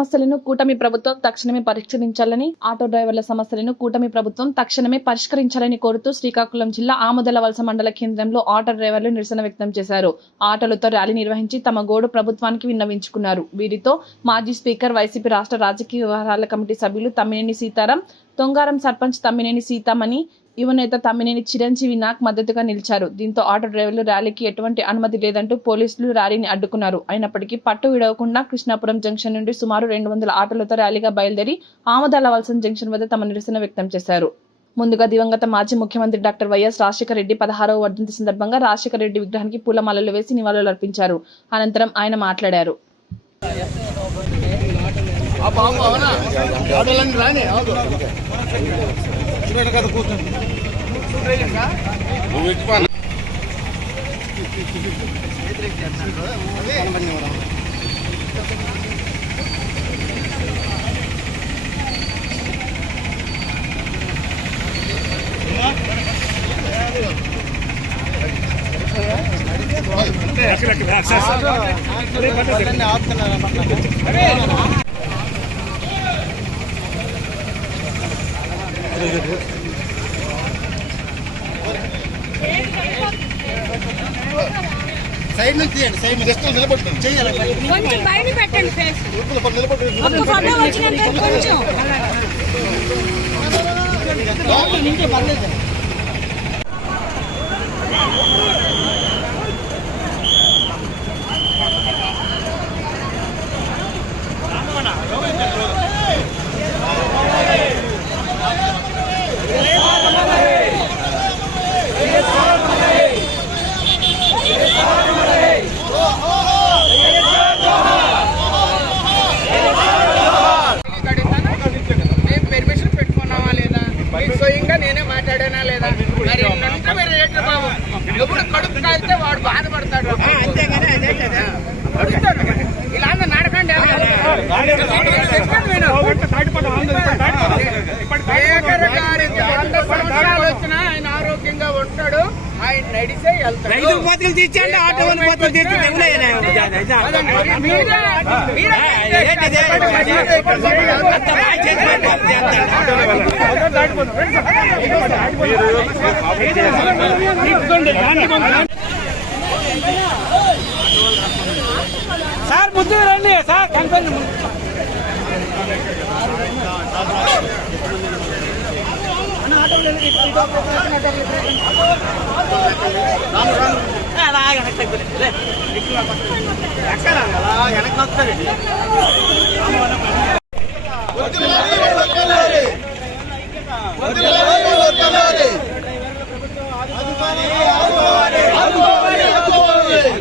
సమస్యలను కూటమి ప్రభుత్వం తక్షణమే పరిష్కరించాలని, ఆటో డ్రైవర్ల సమస్యలను కూటమి ప్రభుత్వం తక్షణమే పరిష్కరించాలని కోరుతూ శ్రీకాకుళం జిల్లా ఆమొదలవలస మండల కేంద్రంలో ఆటో డ్రైవర్లు నిరసన వ్యక్తం చేశారు. ఆటోలతో ర్యాలీ నిర్వహించి తమ గోడు ప్రభుత్వానికి విన్నవించుకున్నారు. వీరితో మాజీ స్పీకర్, వైసీపీ రాష్ట్ర రాజకీయ వ్యవహారాల కమిటీ సభ్యులు తమ్మినేని సీతారాం, తొంగారం సర్పంచ్ తమ్మినేని సీతామణి, యువనేత తమ్మినేని చిరంజీవి నాగ్ మద్దతుగా నిలిచారు. దీంతో ఆటో డ్రైవర్లు ర్యాలీకి ఎటువంటి అనుమతి లేదంటూ పోలీసులు ర్యాలీని అడ్డుకున్నారు. అయినప్పటికీ పట్టు విడవకుండా కృష్ణాపురం జంక్షన్ నుండి సుమారు 200 ఆటోలతో ర్యాలీగా బయలుదేరి ఆమొదలవలస జంక్షన్ వద్ద తమ నిరసన వ్యక్తం చేశారు. ముందుగా దివంగత మాజీ ముఖ్యమంత్రి డాక్టర్ వైఎస్ రాజశేఖర రెడ్డి 16వ వర్ధంతి సందర్భంగా రాజశేఖర రెడ్డి విగ్రహానికి పూలమాలలు వేసి నివాళులర్పించారు. అనంతరం ఆయన మాట్లాడారు. సైడ్ నుంచి తీయండి, సైడ్ జస్ట్ నిలబెట్టండి, చేయాలి కొంచెం బయట పెట్టండి ఫేస్ నిలబెట్టండి. ఒక్క ఫోటో వచ్చినంత కొంచెం నింటే పర్లేదు. నేనే మాట్లాడానా లేదా? మరి మీరు ఏంటి బాబు, ఎప్పుడు కడుపు కాస్తే వాడు బాధపడతాడు. అడుగుతాను ఇలా నడకండి. శేఖర్ గారికి 100 సంవత్సరాలు వచ్చినా ఆయన ఆరోగ్యంగా ఉంటాడు. ఆయన నడిసే వెళ్తాడు. సార్ ముందు రండి సార్, కనిపించండి. వెనక్కి